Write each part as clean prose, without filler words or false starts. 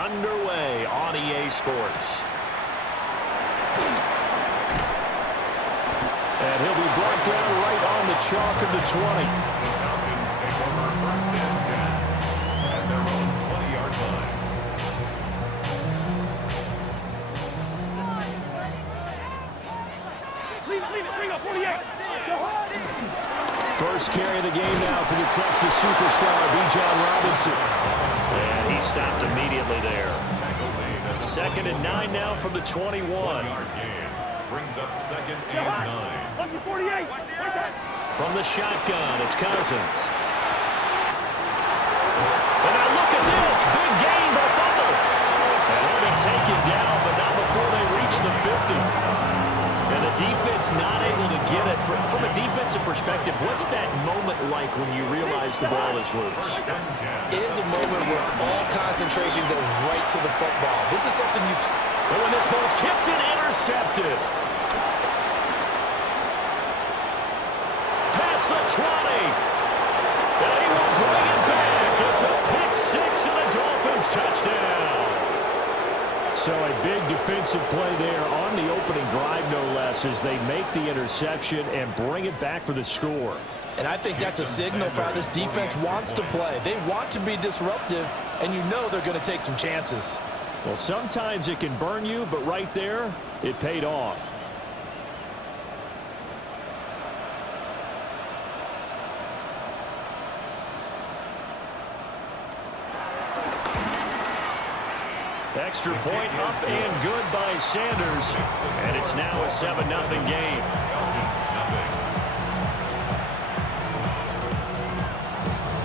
underway on EA Sports. And he'll be brought down right on the chalk of the 20. Falcons take over first and 10 at their own 20-yard line. Bring up 48. First carry of the game now for the Texas superstar, Bijan Robinson. And he stopped immediately there. 2nd and 9 now from the 21. 1-yard gain brings up 2nd and 9. 48. From the shotgun, it's Cousins. And now look at this. Big gain by Fumble. And he'll be taken down, but not before they reach the 50. And the defense not able to get it. From a defensive perspective, what's that moment like when you realize the ball is loose? It is a moment where all concentration goes right to the football. This is something you've... And when this ball's tipped and intercepted. Past the 20. And he will bring it back. It's a pick six and a Dolphins touchdown. So a big defensive play there on the opening drive, no less, as they make the interception and bring it back for the score. And I think that's a signal for how this defense wants to play. They want to be disruptive, and you know they're going to take some chances. Well, sometimes it can burn you, but right there, it paid off. Extra point up and good by Sanders. And it's now a 7-0 game.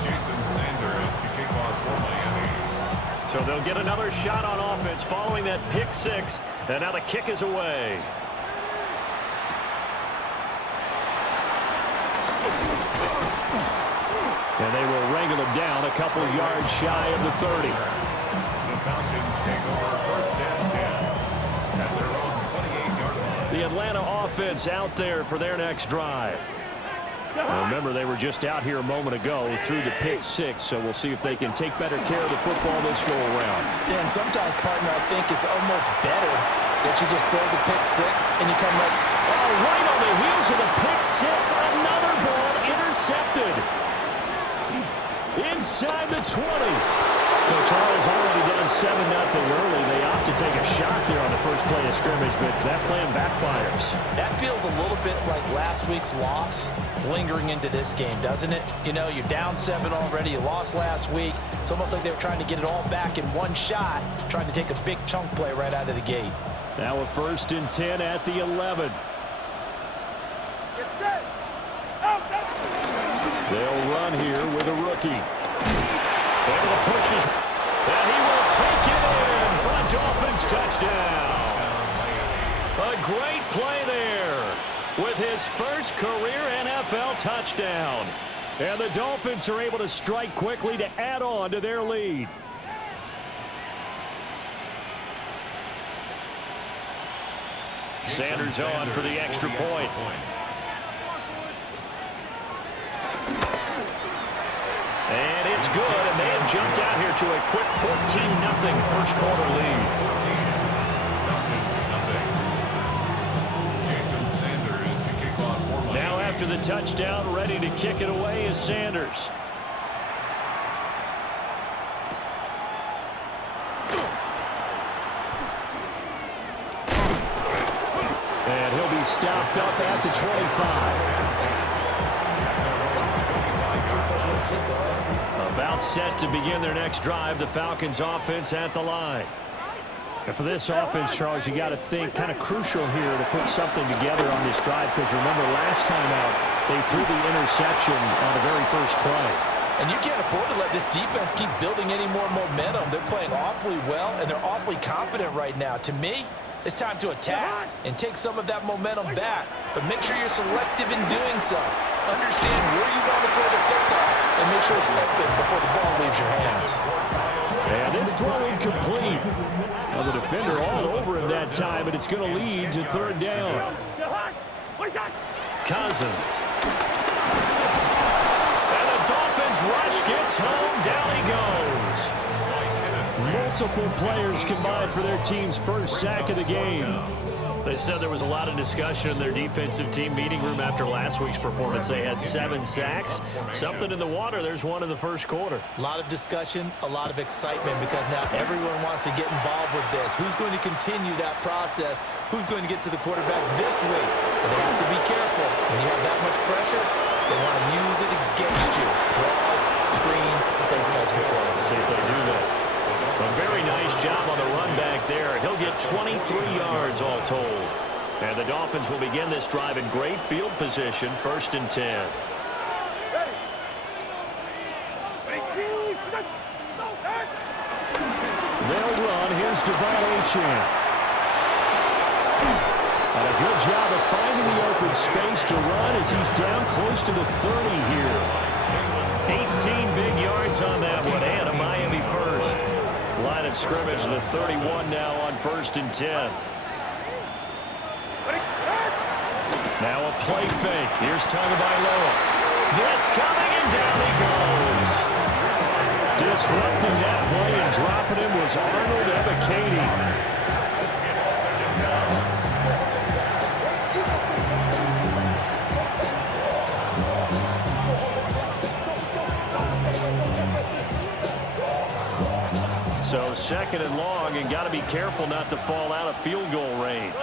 Jason Sanders to kick off for Miami. So they'll get another shot on offense following that pick six. And now the kick is away. And they will wrangle him down a couple yards shy of the 30. Falcons take over first and 10 at their own 28-yard line. The Atlanta offense out there for their next drive. Remember, they were just out here a moment ago through the pick six, so we'll see if they can take better care of the football this go-around. Yeah, and sometimes, partner, I think it's almost better that you just throw the pick six and you come right on the heels of the pick six. Another ball intercepted. Inside the 20. So Charles already down 7-0 early. They opt to take a shot there on the first play of scrimmage, but that plan backfires. That feels a little bit like last week's loss lingering into this game, doesn't it? You know, you're down 7 already. You lost last week. It's almost like they were trying to get it all back in one shot, trying to take a big chunk play right out of the gate. Now a 1st and 10 at the 11. Get set. Out. They'll run here with a rookie. And the pushes, and he will take it in for a Dolphins touchdown. A great play there with his first career NFL touchdown. And the Dolphins are able to strike quickly to add on to their lead. Sanders on for the extra point. And it's good, and they have jumped out here to a quick 14-0 first quarter lead. Jason Sanders to kick off for Miami. Now after the touchdown, ready to kick it away is Sanders. And he'll be stopped up at the 25. About set to begin their next drive, the Falcons offense at the line. And for this offense, Charles, you got to think kind of crucial here to put something together on this drive, because remember last time out, they threw the interception on the very first play. And you can't afford to let this defense keep building any more momentum. They're playing awfully well, and they're awfully confident right now. To me, it's time to attack and take some of that momentum back. But make sure you're selective in doing so. Understand where you want to throw the football and make sure it's open before the ball leaves your hands. And this throw incomplete. Well, the defender all over him that time, and it's going to lead to 3rd down. Cousins. And the Dolphins rush gets home. Down he goes. Multiple players combined for their team's first sack of the game. They said there was a lot of discussion in their defensive team meeting room after last week's performance. They had 7 sacks. Something in the water. There's one in the first quarter. A lot of discussion, a lot of excitement because now everyone wants to get involved with this. Who's going to continue that process? Who's going to get to the quarterback this week? But they have to be careful. When you have that much pressure, they want to use it against you. Draws, screens, those types of plays. See if they do that. A very nice job on the run back there. He'll get 23 yards all told. And the Dolphins will begin this drive in great field position, 1st and 10. They'll run. Here's Devon Achane. And a good job of finding the open space to run as he's down close to the 30 here. 18 big yards on that one, and a Miami first. Line of scrimmage, the 31 now on 1st and 10. Now a play fake. Here's Tagovailoa. Blitz coming, and down he goes. Disrupting that play and dropping him was Arnold Ebiketie. So 2nd and long, and got to be careful not to fall out of field goal range.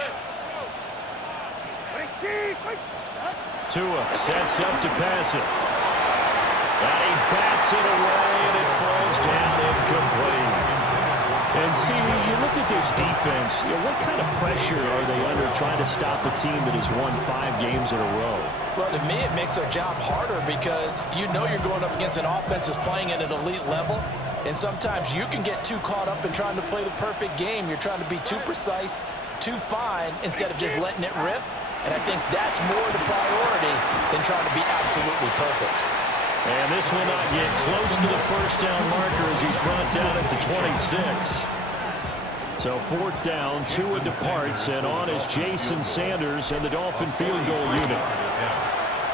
Tua sets up to pass it. And he bats it away, and it falls down incomplete. And see, you look at this defense, what kind of pressure are they under trying to stop a team that has won 5 games in a row? Well, to me, it makes their job harder because you know you're going up against an offense that's playing at an elite level. And sometimes you can get too caught up in trying to play the perfect game. You're trying to be too precise, too fine, instead of just letting it rip. And I think that's more the priority than trying to be absolutely perfect. And this will not get close to the first down marker as he's brought down at the 26. So 4th down, Tua departs, and on is Jason Sanders and the Dolphin field goal unit.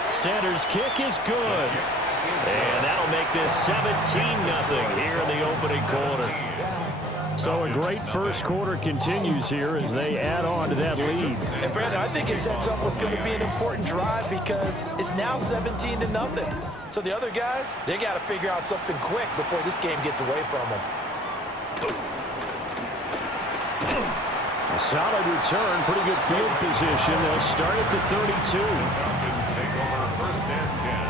Sanders' kick is good. And that'll make this 17-0 here in the opening quarter. So a great first quarter continues here as they add on to that lead. And Brandon, I think it sets up what's going to be an important drive because it's now 17-0. So the other guys, they got to figure out something quick before this game gets away from them. A solid return, pretty good field position. They'll start at the 32. Falcons take over 1st and 10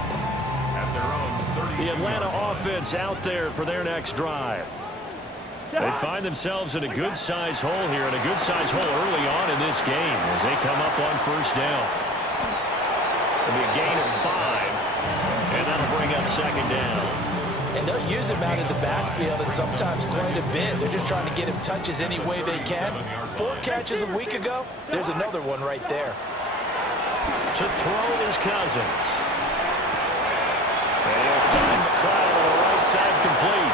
at their own 30. The Atlanta offense out there for their next drive. They find themselves in a good-sized hole here, and a good-sized hole early on in this game as they come up on 1st down. It'll be a gain of 5, and that'll bring up 2nd down. And they'll use him out in the backfield, and sometimes quite a bit. They're just trying to get him touches any way they can. 4 catches a week ago. There's another one right there. To throw is Cousins. And he'll find McLeod on the right side complete.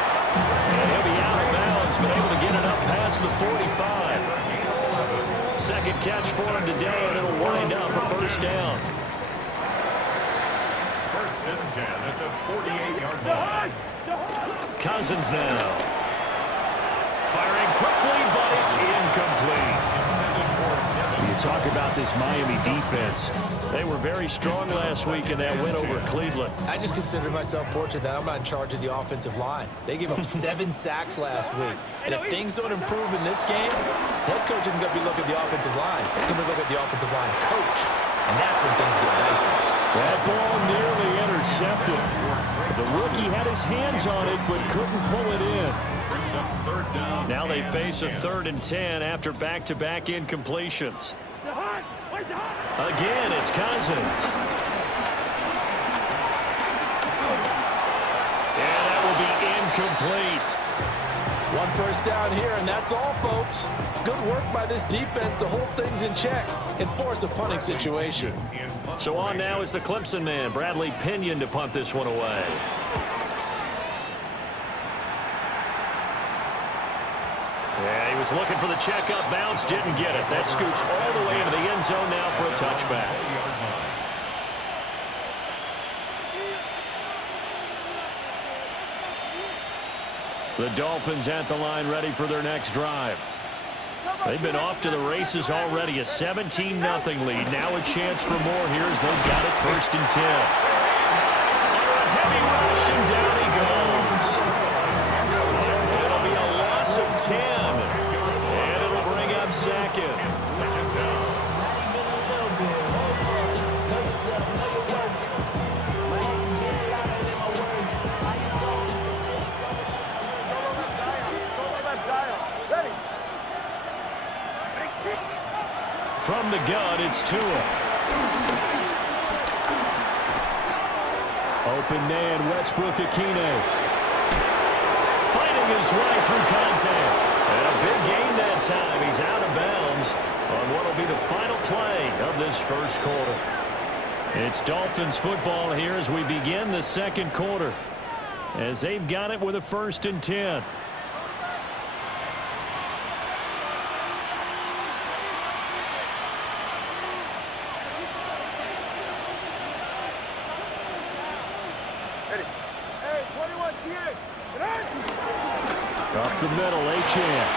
And he'll be out of bounds, but able to get it up past the 45. 2nd catch for him today, and it'll wind up a 1st down. 1st and 10 at the 48-yard line. Cousins now. Firing quickly, but it's incomplete. You talk about this Miami defense. They were very strong last week in that win over Cleveland. I just consider myself fortunate that I'm not in charge of the offensive line. They gave up 7 sacks last week. And if things don't improve in this game, the head coach isn't going to be looking at the offensive line. He's going to look at the offensive line coach. And that's when things get dicey. That ball nearly intercepted. The rookie had his hands on it, but couldn't pull it in. Now they face a 3rd and 10 after back-to-back incompletions. Again, it's Cousins. And that will be incomplete. 1 first down here, and that's all, folks. Good work by this defense to hold things in check and force a punting situation. So on now is the Clemson man, Bradley Pinion, to punt this one away. Yeah, he was looking for the checkup bounce, didn't get it. That scoots all the way into the end zone now for a touchback. The Dolphins at the line ready for their next drive. They've been off to the races already. A 17-0 lead. Now a chance for more here as they've got it 1st and 10. Under a heavy rush, and down he goes. It'll be a loss of 10. And it'll bring up 2nd. Second down. From the gun, it's Tua. Open man, Westbrook-Ikhine. Fighting his way through contact. And a big gain that time. He's out of bounds on what will be the final play of this first quarter. It's Dolphins football here as we begin the second quarter, as they've got it with a 1st and 10. Up the middle, Achane.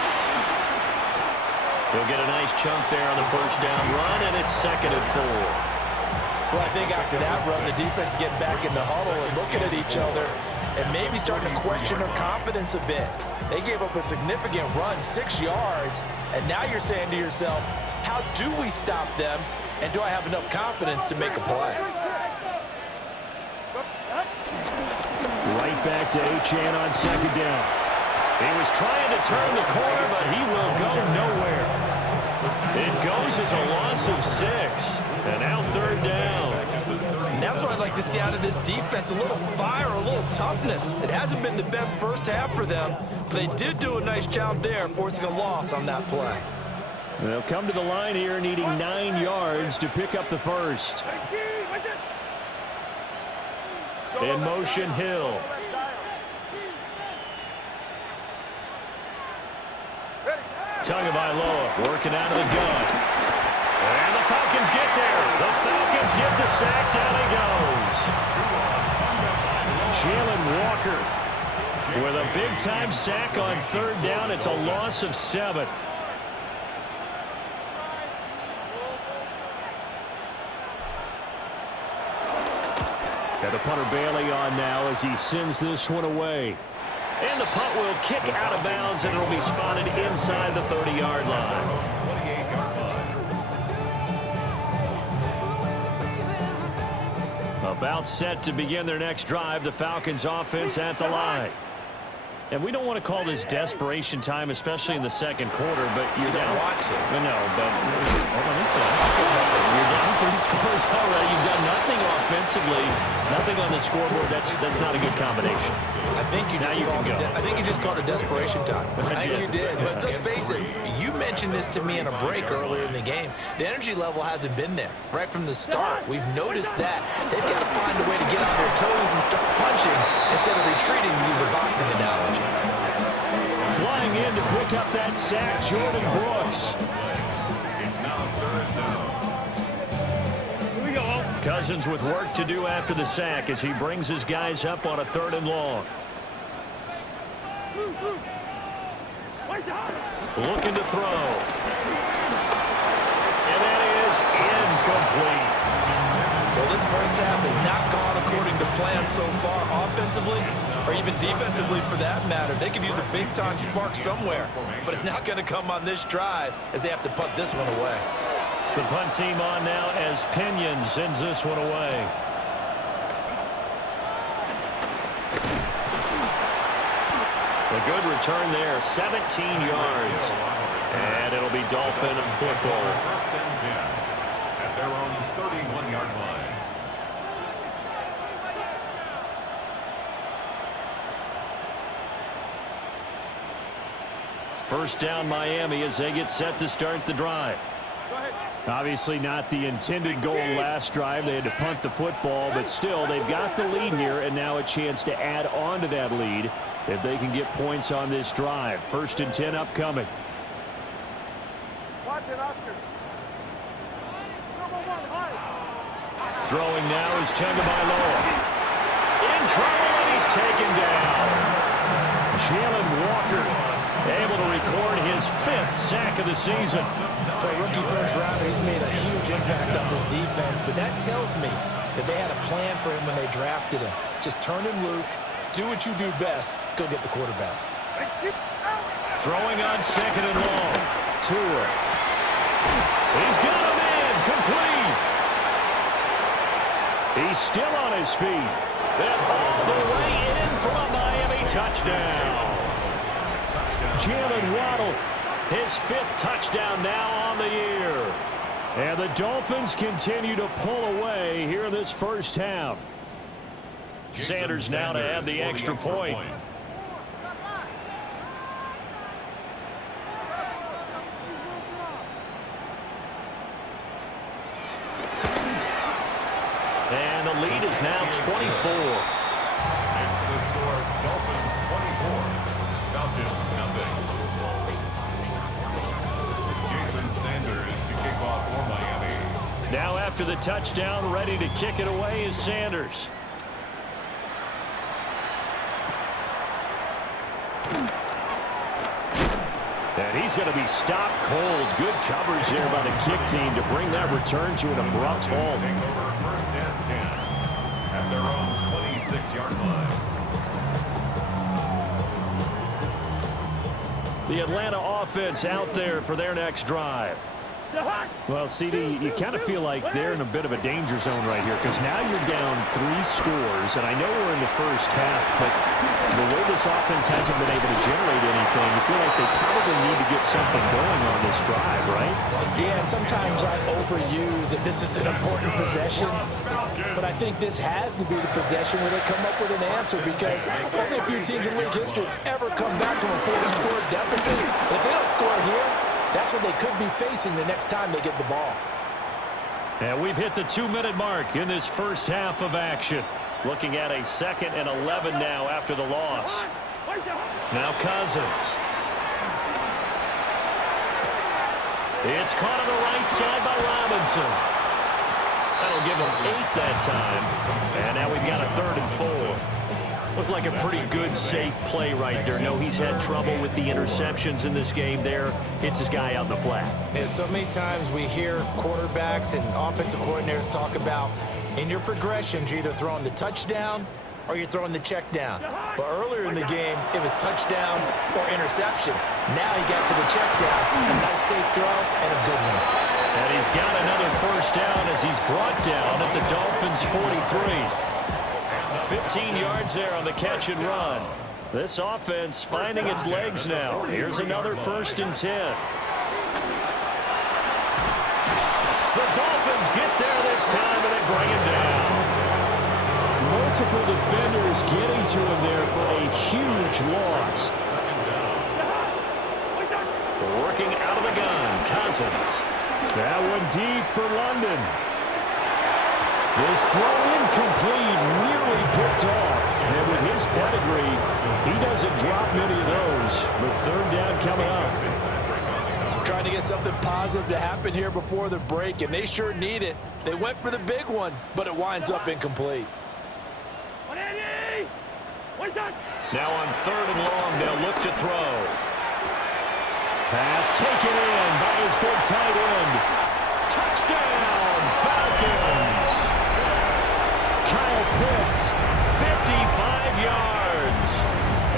He'll get a nice chunk there on the 1st down run, and it's 2nd and 4. Well, I think after that run, the defense getting back in the huddle and looking at each other and maybe starting to question their confidence a bit. They gave up a significant run, 6 yards, and now you're saying to yourself, how do we stop them, and do I have enough confidence to make a play? Right back to Achane on 2nd down. He was trying to turn the corner, but he will go nowhere. It goes as a loss of 6. And now 3rd down. And that's what I'd like to see out of this defense, a little fire, a little toughness. It hasn't been the best first half for them, but they did do a nice job there, forcing a loss on that play. They'll come to the line here needing 9 yards to pick up the 1st. In motion, Hill. Tagovailoa working out of the gun. And the Falcons get there. The Falcons get the sack. Down he goes. Jalen Walker with a big-time sack on 3rd down. It's a loss of 7. Got the punter Bailey on now as he sends this one away. And the punt will kick out of bounds, and it'll be spotted inside the 30-yard line. 28-yard line. About set to begin their next drive, the Falcons offense at the line. And we don't want to call this desperation time, especially in the second quarter, but you're down. Want to. No, but you're down 3 scores already. You've done nothing offensively, nothing on the scoreboard. That's not a good combination. I think you just called it desperation time. I think you did. But let's face it, you mentioned this to me in a break earlier in the game. The energy level hasn't been there right from the start. We've noticed that. They've got to find a way to get on their toes and start punching instead of retreating, to use a boxing analogy. Flying in to pick up that sack, Jordan Brooks. It's now 3rd down. Cousins with work to do after the sack as he brings his guys up on a 3rd and long. Looking to throw. And that is incomplete. Well, this first half has not gone according to plan so far, offensively or even defensively for that matter. They could use a big-time spark somewhere, but it's not going to come on this drive as they have to punt this one away. The punt team on now as Pinion sends this one away. A good return there, 17 yards. And it'll be Dolphin football. 1st and 10 at their own 31-yard line. First down Miami as they get set to start the drive. Obviously not the intended goal last drive. They had to punt the football, but still they've got the lead here and now a chance to add on to that lead if they can get points on this drive. 1st and 10 upcoming. Throwing now is Tagovailoa. In trouble, and he's taken down. Jalen Walker able to record his 5th sack of the season. For a rookie first rounder, he's made a huge impact on this defense, but that tells me that they had a plan for him when they drafted him. Just turn him loose, do what you do best, go get the quarterback. Throwing on 2nd and long. Tua. He's got him in. Complete. He's still on his feet. And all the way in for a Miami touchdown. Jalen Waddle, his 5th touchdown now on the year. And the Dolphins continue to pull away here in this first half. Sanders now to add the extra point. And the lead is now 24. It's the score, Dolphins 24, Falcons nothing. Jason Sanders to kick off for Miami. Now after the touchdown, ready to kick it away is Sanders. And he's going to be stopped cold. Good coverage there by the kick team to bring that return to an abrupt halt. Take over 1st and 10 at their own 26-yard line. The Atlanta offense out there for their next drive. Well, CD, you kind of feel like they're in a bit of a danger zone right here because now you're down 3 scores, and I know we're in the first half, but the way this offense hasn't been able to generate anything, you feel like they probably need to get something going on this drive, right? Yeah, and sometimes I overuse that this is an important possession, but I think this has to be the possession where they come up with an answer because only a few teams in league history have ever come back from a 40-score deficit. And if they don't score here, that's what they could be facing the next time they get the ball. And we've hit the 2-minute mark in this first half of action. Looking at a 2nd and 11 now after the loss. Now Cousins. It's caught on the right side by Robinson. That'll give him 8 that time. And now we've got a 3rd and 4. Looked like a pretty good, safe play right there. No, he's had trouble with the interceptions in this game there. Hits his guy out in the flat. Yeah, so many times we hear quarterbacks and offensive coordinators talk about in your progressions, you're either throwing the touchdown or you're throwing the check down. But earlier in the game, it was touchdown or interception. Now he got to the check down. A nice safe throw and a good one. And he's got another first down as he's brought down at the Dolphins' 43. 15 yards there on the catch and run. This offense finding its legs now. Here's another 1st and 10. The Dolphins get there this time and they bring him down. Multiple defenders getting to him there for a huge loss. Working out of the gun, Cousins. That one deep for London. This throw incomplete, nearly picked off. And with his pedigree, he doesn't drop many of those. But 3rd down coming up. Trying to get something positive to happen here before the break, and they sure need it. They went for the big one, but it winds up incomplete. Now on 3rd and long, they'll look to throw. Pass taken in by his big tight end. Touchdown, Falcons! Kyle Pitts, 55 yards.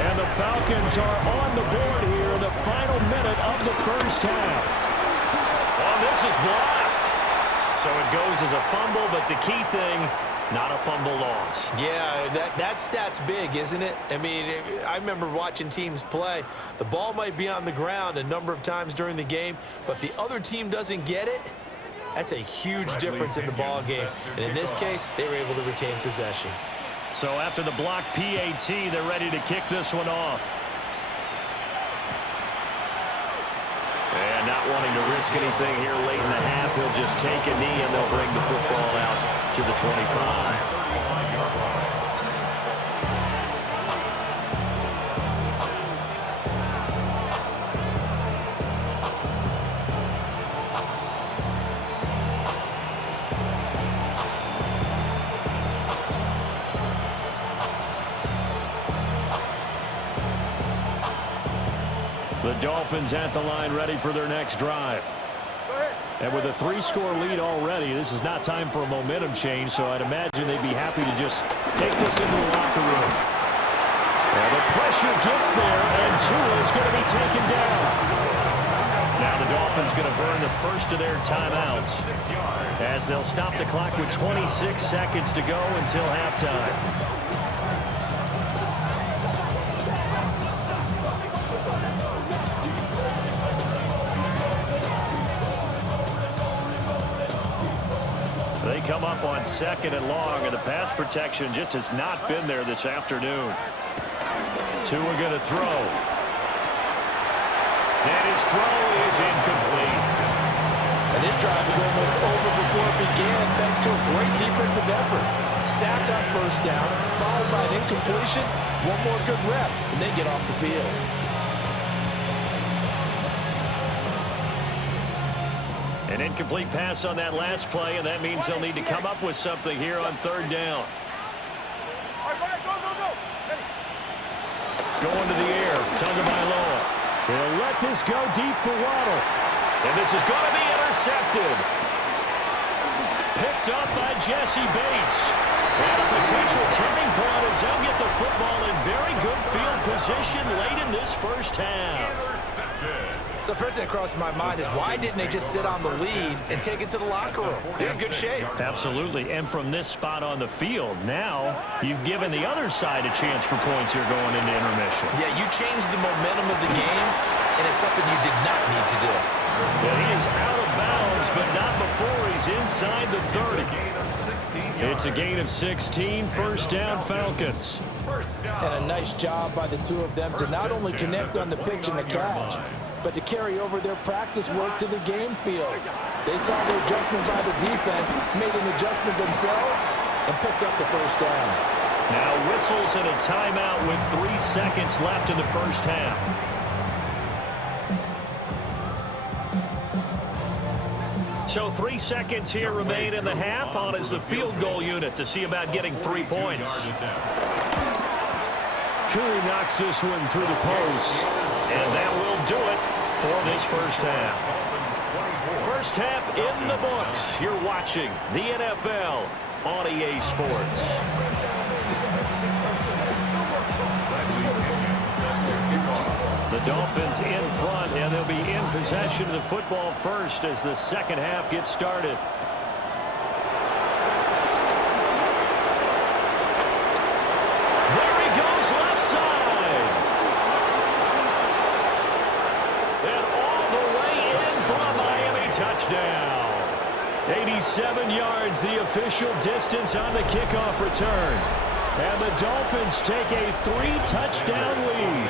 And the Falcons are on the board here in the final minute of the first half. Oh, this is blocked. So it goes as a fumble, but the key thing, not a fumble loss. Yeah, that stat's big, isn't it? I mean, I remember watching teams play. The ball might be on the ground a number of times during the game, but the other team doesn't get it. That's a huge difference in the ball game. And in this case, they were able to retain possession. So after the block PAT, they're ready to kick this one off. And not wanting to risk anything here late in the half, he'll just take a knee and they'll bring the football out to the 25. Dolphins at the line ready for their next drive. And with a 3-score lead already, this is not time for a momentum change, so I'd imagine they'd be happy to just take this into the locker room. Well, the pressure gets there, and Tua is going to be taken down. Now the Dolphins going to burn the first of their timeouts as they'll stop the clock with 26 seconds to go until halftime. They come up on 2nd and long, and the pass protection just has not been there this afternoon. Tua going to throw. And his throw is incomplete. And this drive is almost over before it began thanks to a great defensive effort. Sacked on first down, followed by an incompletion. One more good rep, and they get off the field. An incomplete pass on that last play, and that means they'll need to come up with something here on 3rd down. Going to the air, Tagovailoa. They'll let this go deep for Waddle. And this is going to be intercepted. Picked up by Jesse Bates. And a potential turning point as they'll get the football in very good field position late in this first half. So first thing that crosses my mind is why didn't they just sit on the lead and take it to the locker room? They're in good shape. Absolutely. And from this spot on the field, now you've given the other side a chance for points here going into intermission. Yeah, you changed the momentum of the game, and it's something you did not need to do. Well, he is out of bounds, but not before he's inside the 30. It's a gain of 16, 1st down Falcons. And a nice job by the two of them to not only connect on the pitch and the catch, but to carry over their practice work to the game field. They saw the adjustment by the defense, made an adjustment themselves, and picked up the 1st down. Now whistles and a timeout with 3 seconds left in the first half. So 3 seconds here remain in the half. On is the field goal unit to see about getting 3 points. Curry knocks this one through the post. And that will do it for this first half. First half in the books. You're watching the NFL on EA Sports. The Dolphins in front, and they'll be in possession of the football first as the second half gets started. There he goes, left side. And all the way in for a Miami touchdown. 87 yards, the official distance on the kickoff return. And the Dolphins take a 3-touchdown lead.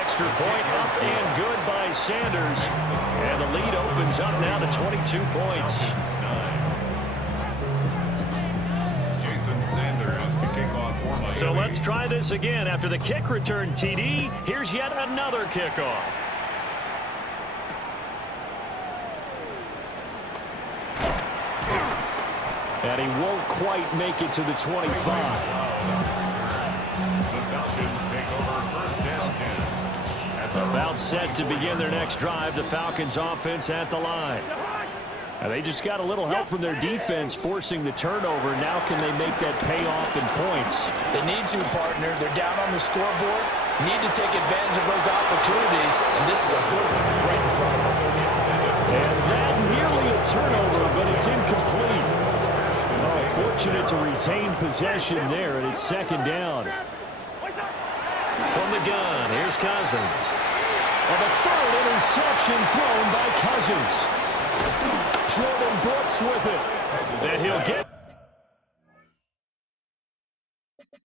Extra point up and good by Sanders. And the lead opens up now to 22 points. So let's try this again. After the kick return, TD, here's yet another kickoff. And he won't quite make it to the 25. The Falcons take over 1st and 10. About set to begin their next drive. The Falcons offense at the line. And they just got a little help from their defense forcing the turnover. Now can they make that pay off in points? They need to, partner. They're down on the scoreboard. Need to take advantage of those opportunities. And this is a good one right in front of them. And that nearly a turnover, but it's incomplete. Oh, fortunate to retain possession there, and it's 2nd down. From the gun, here's Cousins. And the 3rd interception thrown by Cousins. Jordan Brooks with it. And he'll get